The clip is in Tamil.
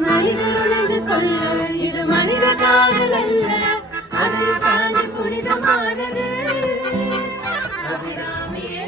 மனிதர் உணர்ந்து கொள்ள இது மனித காதல் அல்ல, அது தாண்டி புனிதமானது. அபிராமியே